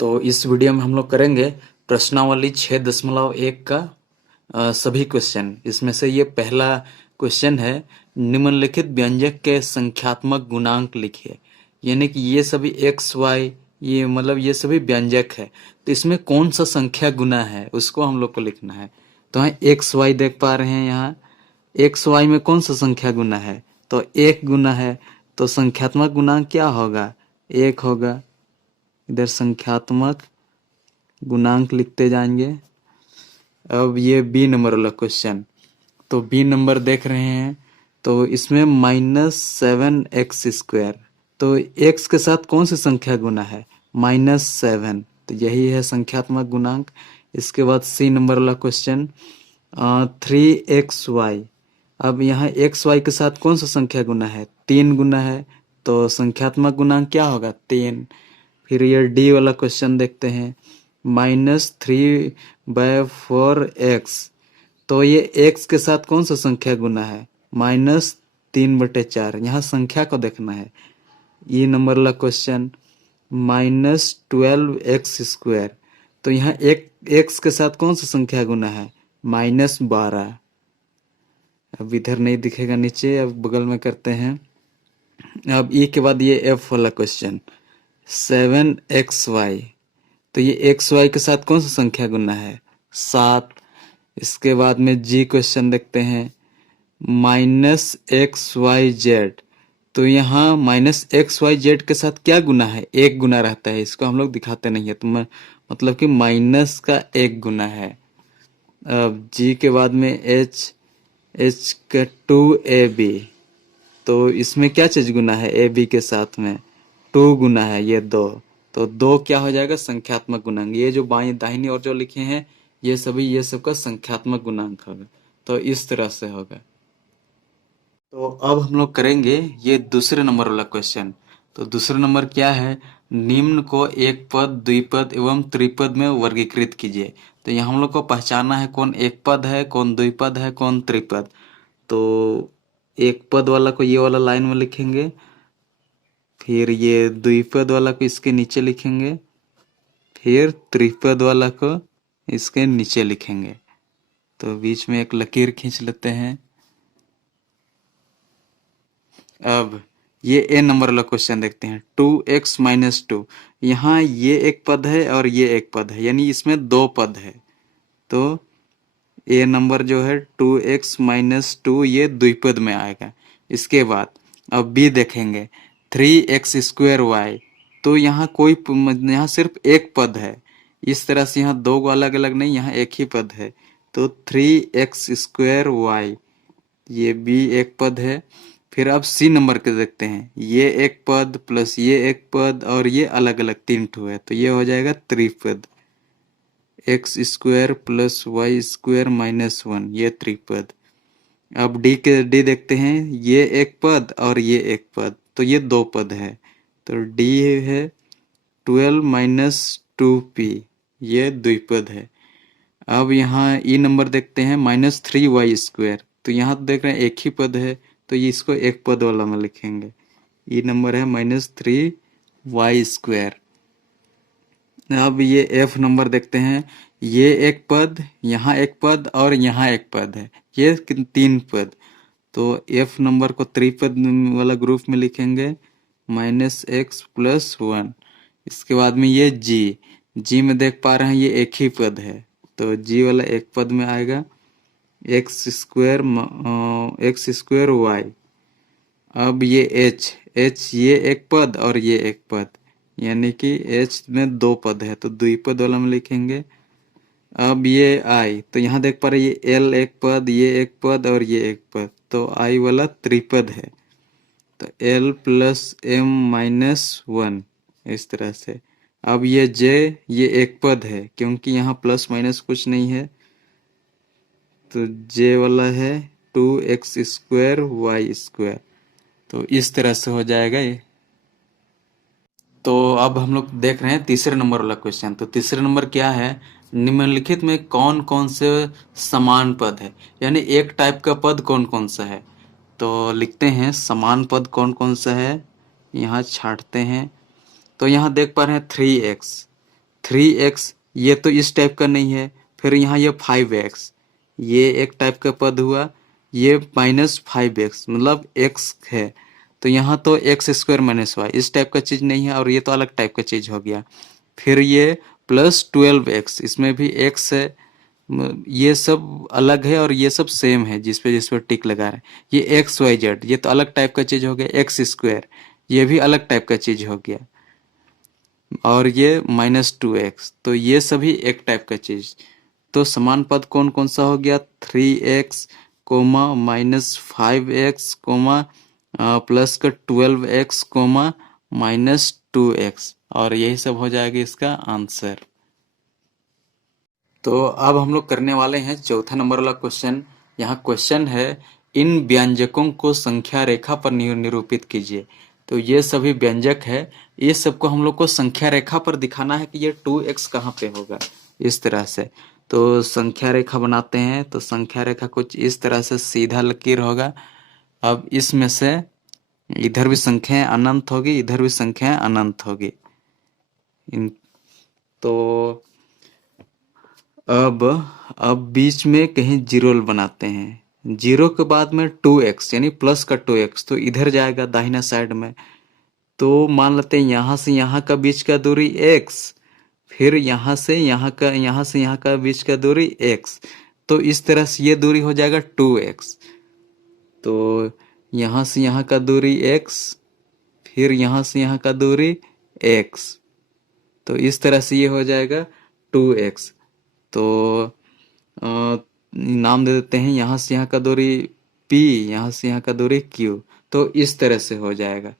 तो इस वीडियो में हम लोग करेंगे प्रश्नावली 6.1 का सभी क्वेश्चन। इसमें से ये पहला क्वेश्चन है, निम्नलिखित व्यंजक के संख्यात्मक गुणांक लिखिए। यानी कि ये सभी एक्स वाई, ये मतलब ये सभी व्यंजक है, तो इसमें कौन सा संख्या गुना है उसको हम लोग को लिखना है। तो यहाँ एक्स वाई देख पा रहे हैं, यहाँ एक्स वाई में कौन सा संख्या गुना है, तो एक गुना है। तो संख्यात्मक गुणांक क्या होगा, एक होगा। इधर संख्यात्मक गुणांक लिखते जाएंगे। अब ये बी नंबर वाला क्वेश्चन, तो बी नंबर देख रहे हैं, तो इसमें -7x²। तो x के साथ कौन सी संख्या गुना है, -7, तो यही है संख्यात्मक गुणांक। इसके बाद सी नंबर वाला क्वेश्चन, 3xy। अब यहाँ एक्स वाई के साथ कौन सा संख्या गुना है, 3 गुना है, तो संख्यात्मक गुणांक क्या होगा, 3। फिर ये डी वाला क्वेश्चन देखते हैं, -3/4x। तो ये x के साथ कौन सा संख्या गुना है, -3/4। यहाँ संख्या को देखना है। ई नंबर वाला क्वेश्चन, -12x²। तो यहाँ एक x के साथ कौन सा संख्या गुना है, -12। अब इधर नहीं दिखेगा नीचे, अब बगल में करते हैं। अब ई के बाद ये एफ वाला क्वेश्चन, 7xy। तो ये एक्स वाई के साथ कौन सा संख्या गुना है, 7। इसके बाद में जी क्वेश्चन देखते हैं, -xyz। तो यहाँ -xyz के साथ क्या गुना है, एक गुना रहता है, इसको हम लोग दिखाते नहीं है, तो मतलब कि माइनस का एक गुना है। अब जी के बाद में एच का 2ab। तो इसमें क्या चीज गुना है, ए बी के साथ में 2 गुना है, ये 2। तो 2 क्या हो जाएगा, संख्यात्मक गुणांक। ये जो बाई दाहिनी ओर जो लिखे हैं ये सभी, ये सब का संख्यात्मक गुणांक होगा। तो इस तरह से होगा। तो अब हम लोग करेंगे ये दूसरे नंबर वाला क्वेश्चन। तो दूसरा नंबर क्या है, निम्न को एक पद, द्विपद एवं त्रिपद में वर्गीकृत कीजिए। तो यहाँ हम लोग को पहचानना है कौन एक पद है, कौन द्विपद है, कौन त्रिपद। तो एक पद वाला को ये वाला लाइन में लिखेंगे, फिर ये द्विपद वाला को इसके नीचे लिखेंगे, फिर त्रिपद वाला को इसके नीचे लिखेंगे। तो बीच में एक लकीर खींच लेते हैं। अब ये ए नंबर वाला क्वेश्चन देखते हैं, 2x-2। यहाँ ये एक पद है और ये एक पद है, यानी इसमें दो पद है। तो ए नंबर जो है 2x-2 ये द्विपद में आएगा। इसके बाद अब बी देखेंगे, 3x²y। तो यहाँ कोई यहाँ सिर्फ एक पद है, इस तरह से यहाँ दो अलग अलग नहीं, यहाँ एक ही पद है। तो 3x²y, ये बी एक पद है। फिर अब सी नंबर के देखते हैं, ये एक पद प्लस ये एक पद और ये अलग अलग 3 ठो है, तो ये हो जाएगा त्रिपद। x² + y² - 1, ये त्रिपद। अब डी देखते हैं, ये एक पद और ये एक पद, तो ये दो पद है। तो डी है 12 - 2p, ये द्विपद है। अब यहाँ ई नंबर देखते हैं, -3y²। तो यहाँ तो देख रहे हैं एक ही पद है, तो ये इसको एक पद वाला में लिखेंगे। ई नंबर है -3y²। अब ये एफ नंबर देखते हैं, ये एक पद, यहाँ एक पद और यहाँ एक पद है, ये 3 पद। तो एफ नंबर को त्रिपद वाला ग्रुप में लिखेंगे, -x + 1। इसके बाद में ये जी में देख पा रहे हैं ये एक ही पद है, तो जी वाला एक पद में आएगा, x² y। अब ये एच ये एक पद और ये एक पद, यानी कि एच में दो पद है, तो द्विपद वाला में लिखेंगे। अब ये आई, तो यहाँ देख पा रहे ये एल एक पद, ये एक पद और ये एक पद, तो आई वाला त्रिपद है। तो l + m - 1, इस तरह से। अब ये जे, ये एक पद है, क्योंकि यहाँ प्लस माइनस कुछ नहीं है, तो जे वाला है 2x² y²। तो इस तरह से हो जाएगा ये। तो अब हम लोग देख रहे हैं तीसरे नंबर वाला क्वेश्चन। तो तीसरे नंबर क्या है, निम्नलिखित में कौन कौन से समान पद है, यानी एक टाइप का पद कौन कौन सा है। तो लिखते हैं समान पद कौन कौन सा है, यहाँ छांटते हैं। तो यहाँ देख पा रहे हैं 3x, 3x, ये तो इस टाइप का नहीं है। फिर यहाँ ये 5x, ये एक टाइप का पद हुआ। ये -5x मतलब x है, तो यहाँ तो x² - y इस टाइप का चीज नहीं है, और ये तो अलग टाइप का चीज हो गया। फिर ये +12x, इसमें भी x है। ये सब अलग है और ये सब सेम है, जिस पे टिक लगा रहे हैं। ये XYZ, ये तो अलग टाइप का चीज हो गया। x², ये भी अलग टाइप का चीज हो गया। और ये -2x, तो ये सभी एक टाइप का चीज। तो समान पद कौन कौन सा हो गया? 3x, -5x, प्लस का 12x, -2x, और यही सब हो जाएगा इसका आंसर। तो अब हम लोग करने वाले हैं चौथा नंबर वाला क्वेश्चन। यहाँ क्वेश्चन है, इन व्यंजकों को संख्या रेखा पर निरूपित कीजिए। तो ये सभी व्यंजक है, ये सबको हम लोग को संख्या रेखा पर दिखाना है कि ये 2x कहाँ पे होगा, इस तरह से। तो संख्या रेखा बनाते हैं। तो संख्या रेखा कुछ इस तरह से सीधा लकीर होगा। अब इसमें से इधर भी संख्याएं अनंत होगी, इधर भी संख्याएं अनंत होगी। इन तो अब बीच में कहीं जीरो बनाते हैं। जीरो के बाद में 2x यानी प्लस का 2x, तो इधर जाएगा दाहिना साइड में। तो मान लेते हैं यहाँ से यहाँ का बीच का दूरी x, फिर यहाँ से यहाँ का बीच का दूरी x, तो इस तरह से ये दूरी हो जाएगा 2x। तो यहाँ से यहाँ का दूरी x, फिर यहाँ से यहाँ का दूरी x, तो इस तरह से ये हो जाएगा 2x। तो नाम दे देते हैं, यहाँ से यहाँ का दूरी p, यहाँ से यहाँ का दूरी q, तो इस तरह से हो जाएगा।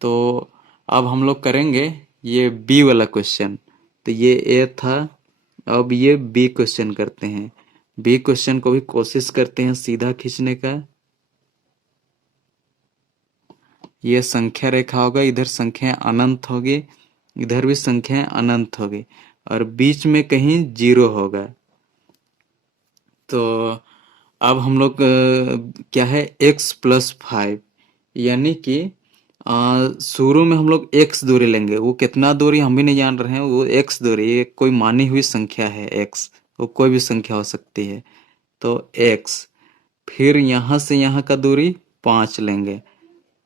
तो अब हम लोग करेंगे ये b वाला क्वेश्चन। तो ये a था, अब ये b क्वेश्चन करते हैं। b क्वेश्चन को भी कोशिश करते हैं सीधा खींचने का। ये संख्या रेखा होगा, इधर संख्या अनंत होगी, इधर भी संख्या अनंत होगी, और बीच में कहीं जीरो होगा। तो अब हम लोग क्या है, x + 5, यानी कि शुरू में हम लोग x दूरी लेंगे। वो कितना दूरी हम भी नहीं जान रहे हैं, वो x दूरी, ये कोई मानी हुई संख्या है x, वो कोई भी संख्या हो सकती है। तो x, फिर यहाँ से यहाँ का दूरी 5 लेंगे।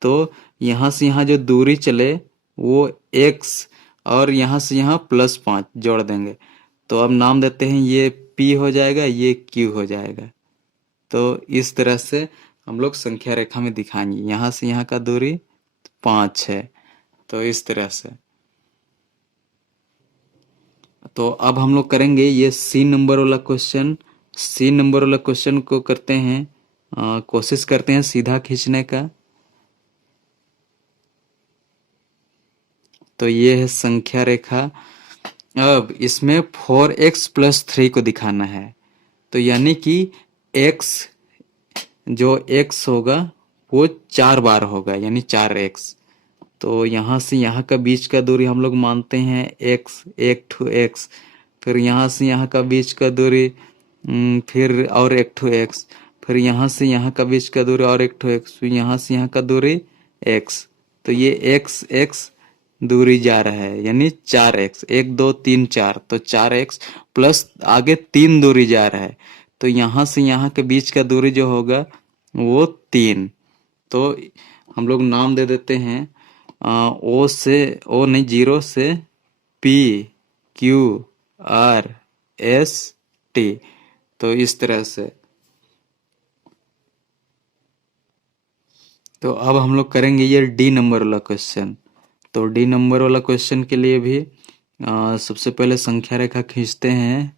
तो यहाँ से यहाँ जो दूरी चले वो x, और यहाँ से यहाँ +5 जोड़ देंगे। तो अब नाम देते हैं, ये p हो जाएगा, ये q हो जाएगा। तो इस तरह से हम लोग संख्या रेखा में दिखाएंगे। यहाँ से यहाँ का दूरी 5 है, तो इस तरह से। तो अब हम लोग करेंगे ये c नंबर वाला क्वेश्चन। c नंबर वाला क्वेश्चन को करते हैं, कोशिश करते हैं सीधा खींचने का। तो ये है संख्या रेखा। अब इसमें 4x + 3 को दिखाना है। तो यानी कि x, जो x होगा वो 4 बार होगा, यानी 4x। तो यहाँ से यहाँ का बीच का दूरी हम लोग मानते हैं x, 1x। फिर यहाँ से यहाँ का बीच का दूरी फिर और 1x। फिर यहाँ से यहाँ का बीच का दूरी और 1x। फिर यहाँ से यहाँ का दूरी x। तो ये x दूरी जा रहा है, यानी 4x, 1 2 3 4, तो 4x प्लस आगे 3 दूरी जा रहा है। तो यहाँ से यहाँ के बीच का दूरी जो होगा वो 3। तो हम लोग नाम दे देते हैं, ओ से ओ नहीं, 0 से P Q R S T, तो इस तरह से। तो अब हम लोग करेंगे ये डी नंबर वाला क्वेश्चन। तो डी नंबर वाला क्वेश्चन के लिए भी सबसे पहले संख्या रेखा खींचते हैं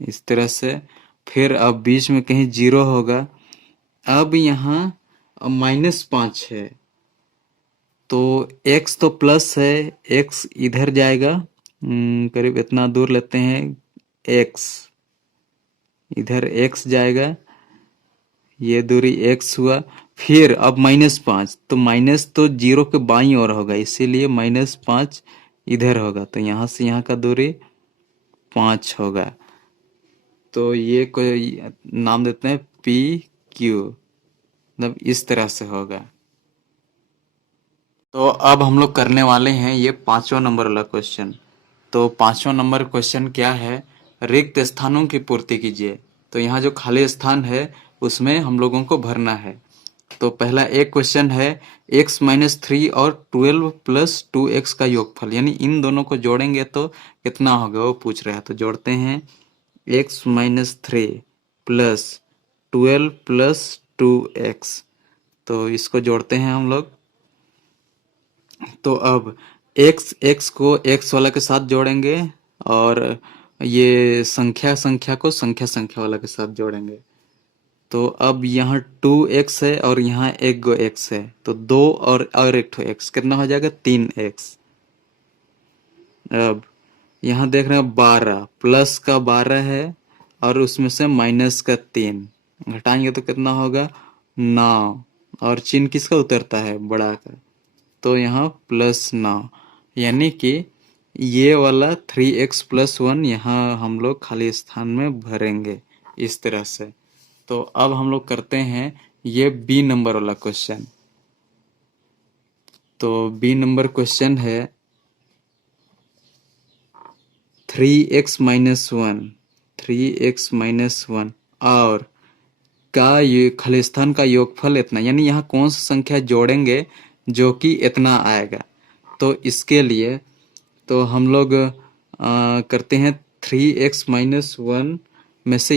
इस तरह से। फिर अब बीच में कहीं जीरो होगा। अब यहाँ -5 है, तो x तो प्लस है, x इधर जाएगा, करीब इतना दूर लेते हैं, x इधर x जाएगा, ये दूरी x हुआ। फिर अब -5, तो माइनस तो जीरो के बाईं ओर होगा, इसीलिए -5 इधर होगा। तो यहाँ से यहाँ का दूरी 5 होगा। तो ये कोई नाम देते हैं PQ, मतलब इस तरह से होगा। तो अब हम लोग करने वाले हैं ये 5वां नंबर वाला क्वेश्चन। तो 5वां नंबर क्वेश्चन क्या है, रिक्त स्थानों की पूर्ति कीजिए। तो यहाँ जो खाली स्थान है उसमें हम लोगों को भरना है। तो पहला एक क्वेश्चन है, x-3 और 12 प्लस 2x का योगफल, यानी इन दोनों को जोड़ेंगे तो कितना होगा वो पूछ रहा है। तो जोड़ते हैं x-3 प्लस 12 प्लस 2x। तो इसको जोड़ते हैं हम लोग। तो अब x को x वाला के साथ जोड़ेंगे और ये संख्या संख्या को संख्या संख्या वाला के साथ जोड़ेंगे। तो अब यहाँ 2x है और यहाँ एक गो x है, तो दो और एक ठो x, कितना हो जाएगा 3x। अब यहाँ देख रहे हैं 12 प्लस का 12 है और उसमें से माइनस का 3 घटाएंगे तो कितना होगा 9, और चिन्ह किसका उतरता है बड़ा का, तो यहाँ +9, यानी कि ये वाला 3x+1 यहाँ हम लोग खाली स्थान में भरेंगे इस तरह से। तो अब हम लोग करते हैं ये बी नंबर वाला क्वेश्चन। तो बी नंबर क्वेश्चन है 3x-1 और का ये खाली स्थान का योगफल इतना, यानी यहाँ कौन सा संख्या जोड़ेंगे जो कि इतना आएगा। तो इसके लिए तो हम लोग करते हैं 3x-1 में से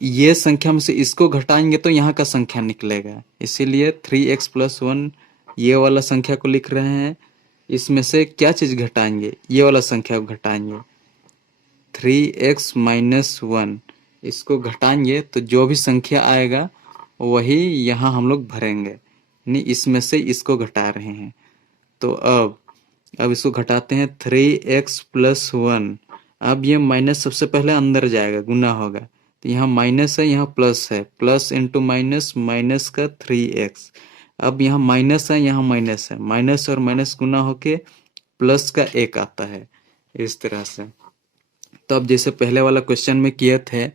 ये संख्या में से इसको घटाएंगे तो यहाँ का संख्या निकलेगा, इसीलिए 3x+1 ये वाला संख्या को लिख रहे हैं। इसमें से क्या चीज घटाएंगे, ये वाला संख्या को घटाएंगे 3x-1, इसको घटाएंगे तो जो भी संख्या आएगा वही यहाँ हम लोग भरेंगे, यानी इसमें से इसको घटा रहे हैं। तो अब इसको घटाते हैं 3x+1। अब ये माइनस सबसे पहले अंदर जाएगा, गुना होगा, तो यहाँ माइनस है यहाँ प्लस है, प्लस इंटू माइनस, माइनस का 3x। अब यहाँ माइनस है यहाँ माइनस है, माइनस और माइनस गुना होके प्लस का 1 आता है इस तरह से। तो अब जैसे पहले वाला क्वेश्चन में किए थे,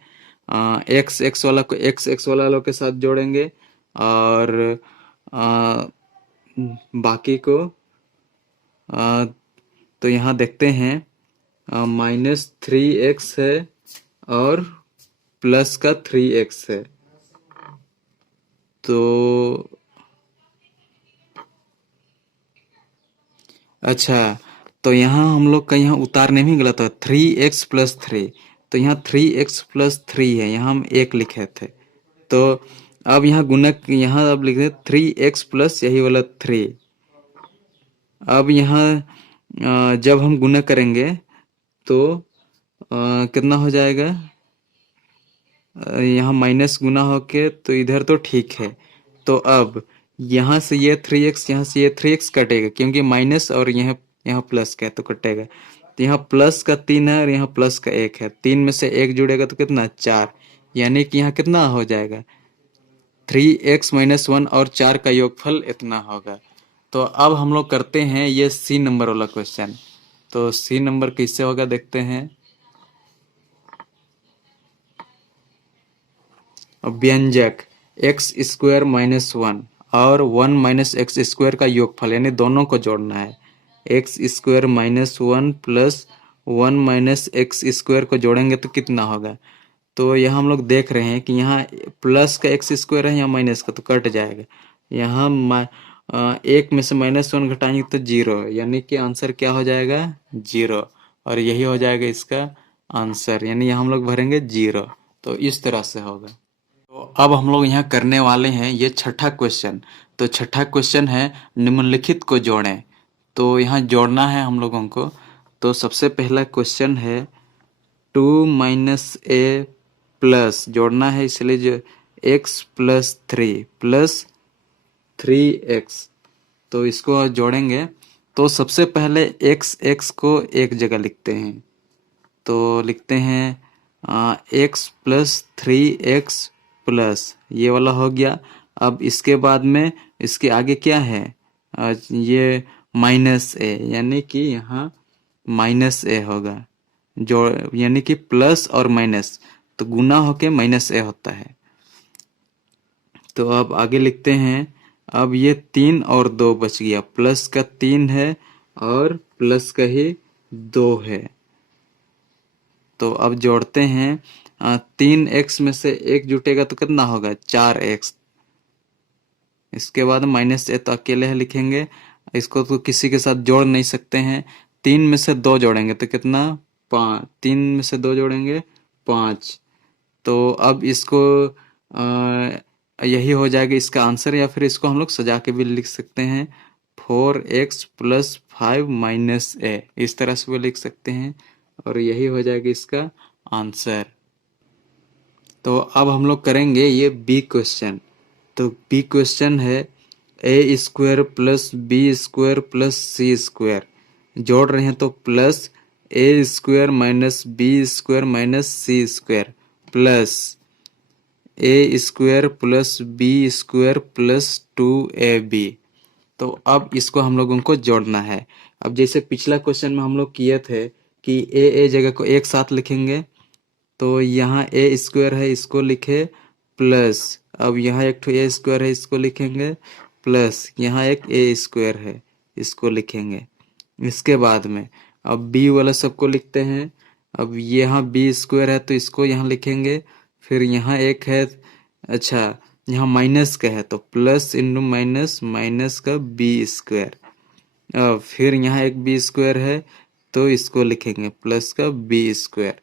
x वाला को x वाला वालों के साथ जोड़ेंगे और बाकी को तो यहाँ देखते हैं -3x है और प्लस का 3x है। तो अच्छा, तो यहाँ हम लोग का यहाँ उतारने में गलत है, 3x+3, तो यहाँ 3x+3 है, यहाँ हम 1 लिखे थे। तो अब यहाँ गुणक, यहाँ अब लिख दे 3x प्लस यही वाला 3। अब यहाँ जब हम गुणा करेंगे तो कितना हो जाएगा, यहाँ माइनस गुना होके तो इधर तो ठीक है। तो अब यहाँ से ये 3x, यहाँ से ये 3x कटेगा, क्योंकि माइनस और यहाँ प्लस का है तो कटेगा। तो यहाँ प्लस का 3 है और यहाँ प्लस का 1 है, 3 में से 1 जुड़ेगा तो कितना 4, यानी कि यहाँ कितना हो जाएगा 3x-1 और 4 का योगफल इतना होगा। तो अब हम लोग करते हैं ये सी नंबर वाला क्वेश्चन। तो सी नंबर कैसे होगा देखते हैं। व्यंजक x² - 1 और 1 - x² का योगफल, यानी दोनों को जोड़ना है। x² - 1 प्लस 1 - x² को जोड़ेंगे तो कितना होगा। तो यहाँ हम लोग देख रहे हैं कि यहाँ प्लस का x² है, यहाँ माइनस का, तो कट जाएगा। यहाँ एक में से -1 घटाएंगे तो 0, यानी कि आंसर क्या हो जाएगा 0, और यही हो जाएगा इसका आंसर, यानी यहाँ हम लोग भरेंगे 0। तो इस तरह से होगा। तो अब हम लोग यहाँ करने वाले हैं ये छठा क्वेश्चन। तो छठा क्वेश्चन है निम्नलिखित को जोड़ें। तो यहाँ जोड़ना है हम लोगों को। तो सबसे पहला क्वेश्चन है 2 - a प्लस जोड़ना है, इसलिए जो x + 3 प्लस 3x, तो इसको जोड़ेंगे। तो सबसे पहले x को एक जगह लिखते हैं, तो लिखते हैं x + 3x प्लस ये वाला हो गया। अब इसके बाद में इसके आगे क्या है, ये -a, यानी कि यहाँ -a होगा, जो यानी कि प्लस और माइनस तो गुना होके -a होता है। तो अब आगे लिखते हैं अब ये 3 और 2 बच गया, प्लस का 3 है और प्लस का ही 2 है। तो अब जोड़ते हैं, 3x में से 1 जुटेगा तो कितना होगा, 4x। इसके बाद माइनस ए तो अकेले है लिखेंगे, इसको तो किसी के साथ जोड़ नहीं सकते हैं। 3 में से 2 जोड़ेंगे तो कितना, 5। 3 में से 2 जोड़ेंगे 5। तो अब इसको यही हो जाएगा इसका आंसर, या फिर इसको हम लोग सजा के भी लिख सकते हैं, 4x प्लस 5 माइनस ए, इस तरह से भी लिख सकते हैं और यही हो जाएगा इसका आंसर। तो अब हम लोग करेंगे ये बी क्वेश्चन। तो बी क्वेश्चन है A square plus B square plus C square, जोड़ रहे हैं तो plus A square minus B square minus C square plus A square plus B square plus 2ab। तो अब इसको हम लोगों को जोड़ना है। अब जैसे पिछला क्वेश्चन में हम लोग किए थे कि ए जगह को एक साथ लिखेंगे, तो यहाँ ए स्क्वायर है इसको लिखे प्लस, अब यहाँ एक ठो ए स्क्वायर है इसको लिखेंगे प्लस, यहाँ एक ए स्क्वायर है इसको लिखेंगे। इसके बाद में अब बी वाला सबको लिखते हैं। अब यहाँ बी स्क्वायर है तो इसको यहाँ लिखेंगे, फिर यहाँ एक है, अच्छा यहाँ माइनस का है तो प्लस इंटू माइनस, माइनस का बी स्क्वायर। अब फिर यहाँ एक बी स्क्वायर है तो इसको लिखेंगे प्लस का बी स्क्वायर,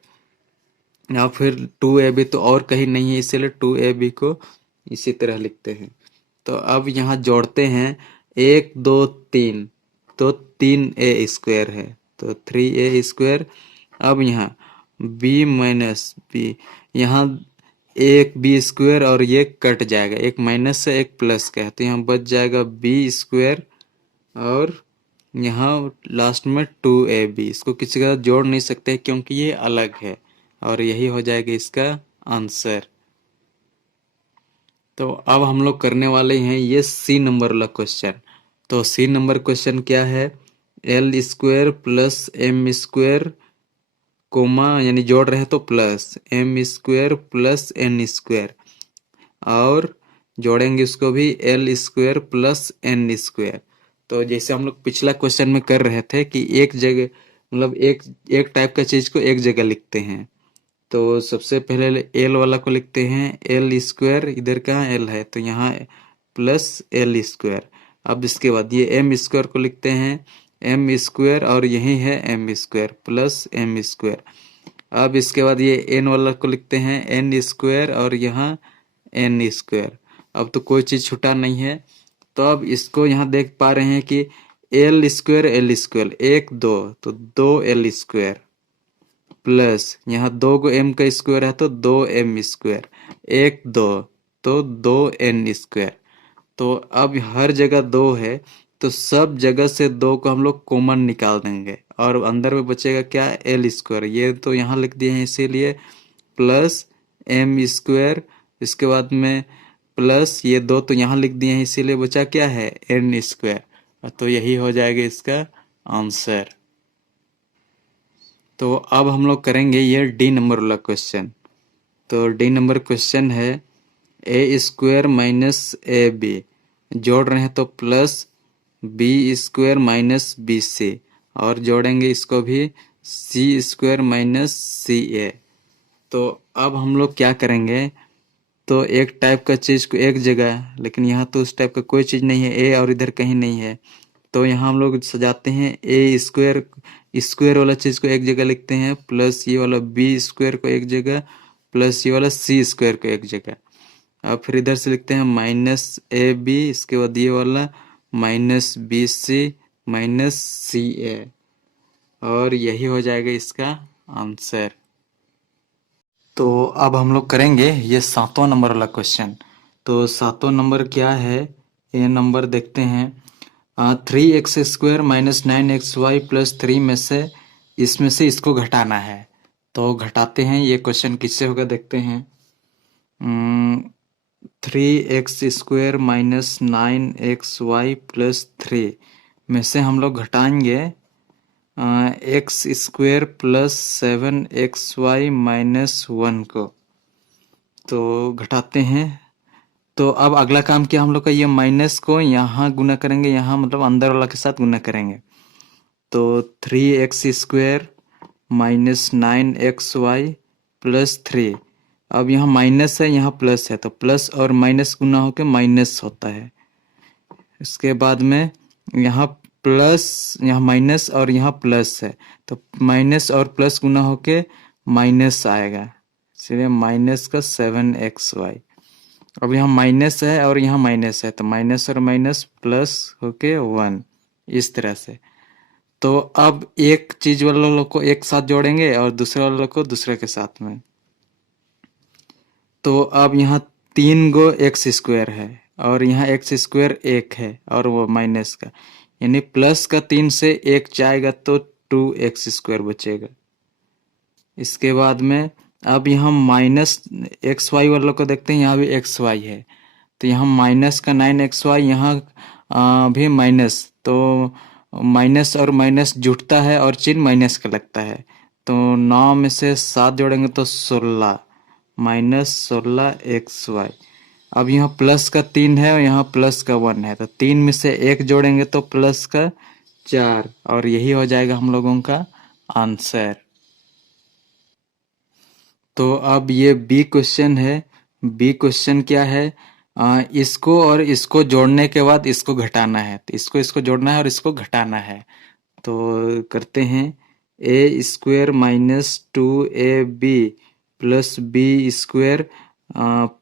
या फिर 2ab तो और कहीं नहीं है इसीलिए 2ab को इसी तरह लिखते हैं। तो अब यहाँ जोड़ते हैं 1 2 3, तो 3a स्क्वायर है तो 3a स्क्वायर। अब यहाँ b माइनस बी, यहाँ एक बी स्क्वायर और ये कट जाएगा, एक माइनस से एक प्लस का है तो यहाँ बच जाएगा बी स्क्वायर और यहाँ लास्ट में 2ab। इसको किसी का जोड़ नहीं सकते क्योंकि ये अलग है और यही हो जाएगा इसका आंसर। तो अब हम लोग करने वाले हैं ये सी नंबर वाला क्वेश्चन। तो सी नंबर क्वेश्चन क्या है, L square plus M square comma, यानी जोड़ रहे हैं तो plus M square plus N square, और जोड़ेंगे उसको भी L square plus N square. तो जैसे हम लोग पिछला क्वेश्चन में कर रहे थे कि एक जगह मतलब एक एक टाइप का चीज को एक जगह लिखते हैं। तो सबसे पहले एल वाला को लिखते हैं एल स्क्वायर, इधर कहाँ एल है तो यहाँ प्लस एल स्क्वायर। अब इसके बाद ये एम स्क्वायर को लिखते हैं एम स्क्वायर और यही है M square plus M square. अब इसके बाद ये एन वाला को लिखते हैं एन स्क्वायर और यहाँ एन स्क्वायर। अब तो कोई चीज छूटा नहीं है, तो अब इसको यहाँ देख पा रहे हैं कि एल स्क्वायर 1 2 तो 2 एल स्क्वायर प्लस यहाँ 2 को एम का स्क्वायर है तो 2 एम स्क्वायर, 1 2 तो 2 एन स्क्वायर। तो अब हर जगह 2 है तो सब जगह से 2 को हम लोग कॉमन निकाल देंगे और अंदर में बचेगा क्या, एल स्क्वायर। ये तो यहाँ लिख दिए हैं इसीलिए प्लस एम स्क्वायर, इसके बाद में प्लस ये 2 तो यहाँ लिख दिए हैं इसीलिए बचा क्या है, एन स्क्वायर। तो यही हो जाएगा इसका आंसर। तो अब हम लोग करेंगे ये डी नंबर वाला क्वेश्चन। तो डी नंबर क्वेश्चन है A square minus A B, जोड़ रहे हैं तो plus B square minus B C, और जोड़ेंगे इसको भी सी स्क्वायर माइनस सी ए। तो अब हम लोग क्या करेंगे, तो एक टाइप का चीज को एक जगह, लेकिन यहाँ तो उस टाइप का कोई चीज नहीं है, ए और इधर कहीं नहीं है, तो यहाँ हम लोग सजाते हैं ए स्क्वायर, स्क्वायर वाला चीज को एक जगह लिखते हैं प्लस ये वाला बी स्क्वायर को एक जगह प्लस ये वाला सी स्क्वायर को एक जगह। अब फिर इधर से लिखते हैं माइनस ए बी, इसके बाद ये वाला माइनस बी सी माइनस सी ए, और यही हो जाएगा इसका आंसर। तो अब हम लोग करेंगे ये 7वां नंबर वाला क्वेश्चन। तो 7वां नंबर क्या है, ये नंबर देखते हैं, 3x square minus 9xy plus 3 में से इसमें से इसको घटाना है। तो घटाते हैं, ये क्वेश्चन किससे होगा देखते हैं। 3x square minus 9xy plus 3 में से हम लोग घटाएंगे x square plus 7xy minus 1 को। तो घटाते हैं, तो अब अगला काम क्या हम लोग का, ये माइनस को यहाँ गुना करेंगे, यहाँ मतलब अंदर वाला के साथ गुना करेंगे। तो 3x² माइनस 9xy प्लस 3। अब यहाँ माइनस है, यहाँ प्लस है, तो प्लस और माइनस गुना होके माइनस होता है। इसके बाद में यहाँ प्लस, यहाँ माइनस और यहाँ प्लस है, तो माइनस और प्लस गुना होके माइनस आएगा, इसलिए माइनस का 7xy। अब यहाँ माइनस है और यहाँ माइनस है, तो माइनस और माइनस प्लस होके 1, इस तरह से। तो अब एक चीज वाले लोग को एक साथ जोड़ेंगे और दूसरे वाले लोग को दूसरे के साथ में। तो अब यहाँ 3x² है और यहाँ x² 1 है और वो माइनस का, यानी प्लस का 3 से 1 जाएगा तो 2x² बचेगा। इसके बाद में अब यहाँ माइनस xy वालों को देखते हैं, यहाँ भी xy है, तो यहाँ माइनस का 9xy, यहाँ भी माइनस, तो माइनस और माइनस जुटता है और चिन्ह माइनस का लगता है, तो 9 में से 7 जोड़ेंगे तो 16, माइनस 16xy। अब यहाँ प्लस का 3 है और यहाँ प्लस का 1 है, तो 3 में से 1 जोड़ेंगे तो प्लस का 4, और यही हो जाएगा हम लोगों का आंसर। तो अब ये बी क्वेश्चन है। बी क्वेश्चन क्या है, इसको और इसको जोड़ने के बाद इसको घटाना है, तो इसको जोड़ना है और इसको घटाना है। तो करते हैं, a² minus 2ab plus b²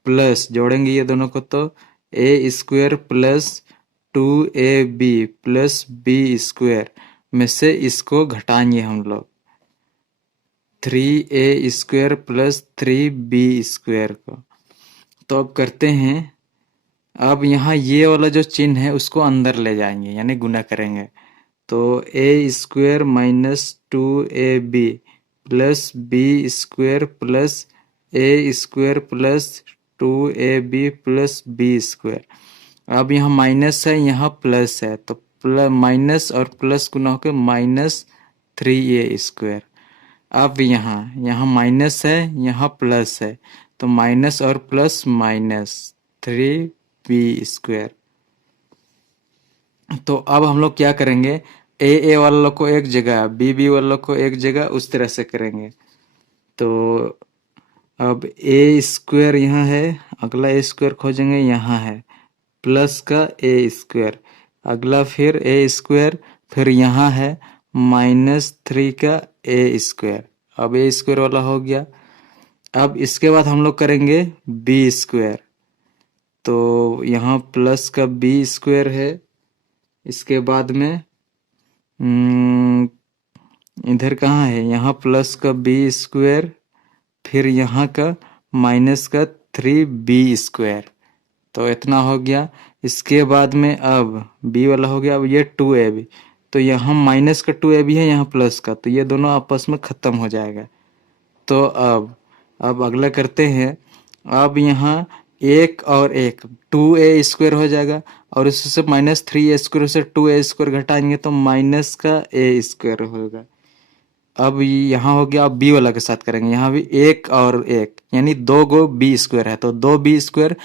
plus, जोड़ेंगे ये दोनों को तो a² plus 2ab plus b² में से इसको घटाएंगे हम लोग 3a² प्लस 3b² को। तो अब करते हैं, अब यहाँ ये वाला जो चिन्ह है उसको अंदर ले जाएंगे, यानी गुना करेंगे। तो a² minus 2ab plus b² plus a² plus 2ab plus b²। अब यहाँ माइनस है, यहाँ प्लस है, तो माइनस और प्लस गुना होकर माइनस 3a²। अब यहाँ माइनस है, यहाँ प्लस है, तो माइनस और प्लस माइनस 3b²। तो अब हम लोग क्या करेंगे, ए वालों को एक जगह, बी वालों को एक जगह, उस तरह से करेंगे। तो अब a² यहाँ है, अगला a² खोजेंगे, यहाँ है प्लस का a², अगला फिर a², फिर यहाँ है माइनस 3 का a²। अब a² वाला हो गया। अब इसके बाद हम लोग करेंगे b², तो यहाँ प्लस का b² है। इसके बाद में इधर कहाँ है, यहाँ प्लस का b², फिर यहाँ का माइनस का 3b², तो इतना हो गया। इसके बाद में अब b वाला हो गया। अब ये 2ab, तो यहाँ माइनस का 2ab है, यहाँ प्लस का, तो ये दोनों आपस में खत्म हो जाएगा। तो अब अगला करते हैं। अब यहाँ एक और एक 2a² हो जाएगा, और इससे माइनस 3a² से 2a² घटाएंगे तो माइनस का a² होगा। अब यहाँ हो गया। अब b वाला के साथ करेंगे, यहाँ भी एक और एक, यानी 2 गो b² है, तो 2b²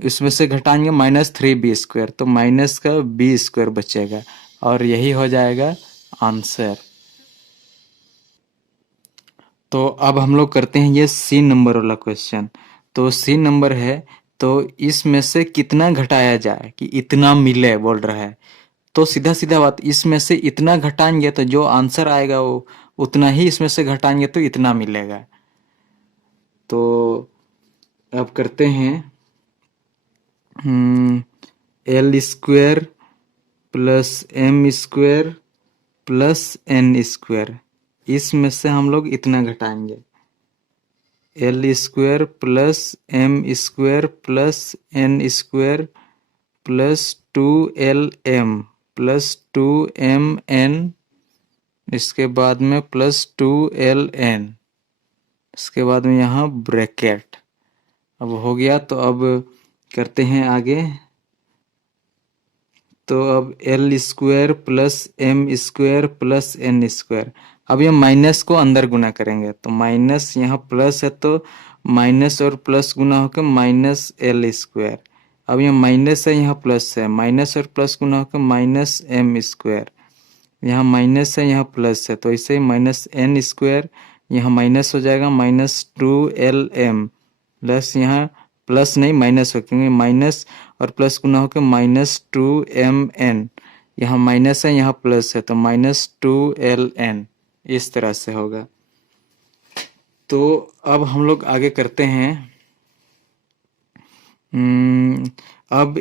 इसमें से घटाएंगे माइनस 3b², तो माइनस का b² बचेगा, और यही हो जाएगा आंसर। तो अब हम लोग करते हैं ये सी नंबर वाला क्वेश्चन। तो सी नंबर है, तो इसमें से कितना घटाया जाए कि इतना मिले, बोल रहा है। तो सीधा सीधा बात, इसमें से इतना घटाएंगे तो जो आंसर आएगा वो उतना ही, इसमें से घटाएंगे तो इतना मिलेगा। तो अब करते हैं, l² plus m² plus n², इसमें से हम लोग इतना घटाएंगे, l² plus m² plus n² plus 2lm plus 2mn, इसके बाद में प्लस 2ln, इसके बाद में यहाँ ब्रैकेट। अब हो गया। तो अब करते हैं आगे। तो अब l² plus m² plus n², अब ये माइनस को अंदर गुना करेंगे, तो माइनस यहाँ प्लस है, तो माइनस और प्लस गुना होकर माइनस l²। अब यहाँ माइनस है, यहाँ प्लस है, माइनस और प्लस गुना होकर माइनस एम स्क्वायर, यहाँ माइनस है, यहाँ प्लस है, तो इसे ही माइनस एन स्क्वायर, यहाँ माइनस हो जाएगा -2LM, प्लस यहाँ प्लस नहीं माइनस हो, क्योंकि माइनस और प्लस गुना होकर -2MN, यहाँ माइनस है, यहाँ प्लस है, तो -2LN, इस तरह से होगा। तो अब हम लोग आगे करते हैं। अब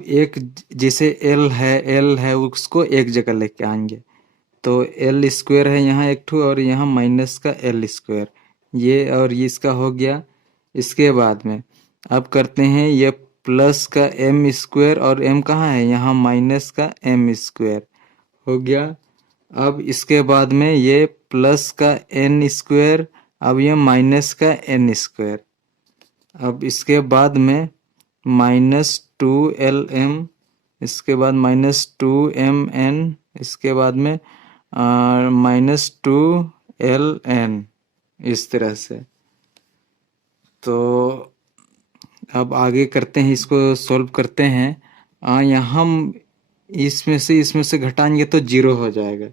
एक जैसे एल है उसको एक जगह लेके आएंगे, तो एल स्क्वायर है यहाँ एक ठो, और यहाँ माइनस का एल स्क्वायर, ये और ये इसका हो गया। इसके बाद में अब करते हैं ये प्लस का एम स्क्वायर, और एम कहाँ है, यहाँ माइनस का एम स्क्वायर हो गया। अब इसके बाद में ये प्लस का एन स्क्वायर, अब ये माइनस का एन स्क्वायर, अब इसके बाद में -2LM, इसके बाद -2MN, इसके बाद में -2LN, इस तरह से। तो अब आगे करते हैं, इसको सॉल्व करते हैं। यहाँ हम इसमें से घटाएंगे तो 0 हो जाएगा,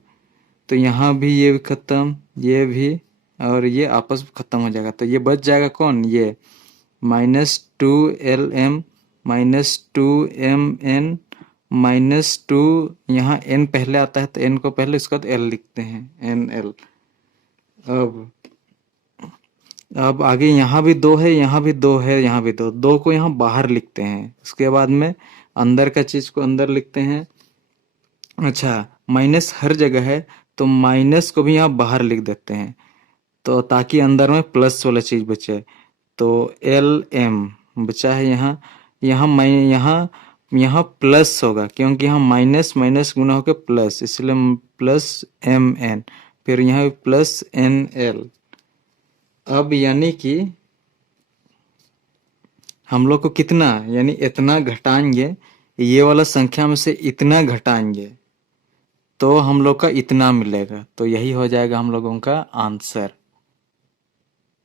तो यहाँ भी ये भी खत्म, ये भी, और ये आपस में खत्म हो जाएगा, तो ये बच जाएगा कौन, ये -2LM -2MN -2, यहाँ n पहले आता है तो n को पहले, उसके बाद l लिखते हैं, NL। अब आगे यहाँ भी 2 है, यहाँ भी 2 है, यहाँ भी 2, 2 को यहाँ बाहर लिखते हैं, उसके बाद में अंदर का चीज को अंदर लिखते हैं। अच्छा, माइनस हर जगह है, तो माइनस को भी यहाँ बाहर लिख देते हैं, तो ताकि अंदर में प्लस वाला चीज बचे, तो LM बचा है यहाँ। यहाँ प्लस होगा, क्योंकि यहाँ माइनस माइनस गुना होकर प्लस, इसलिए +MN, फिर यहाँ +NL। अब यानी कि हम लोग को कितना, यानी इतना घटाएंगे, ये वाला संख्या में से इतना घटाएंगे तो हम लोग का इतना मिलेगा, तो यही हो जाएगा हम लोगों का आंसर।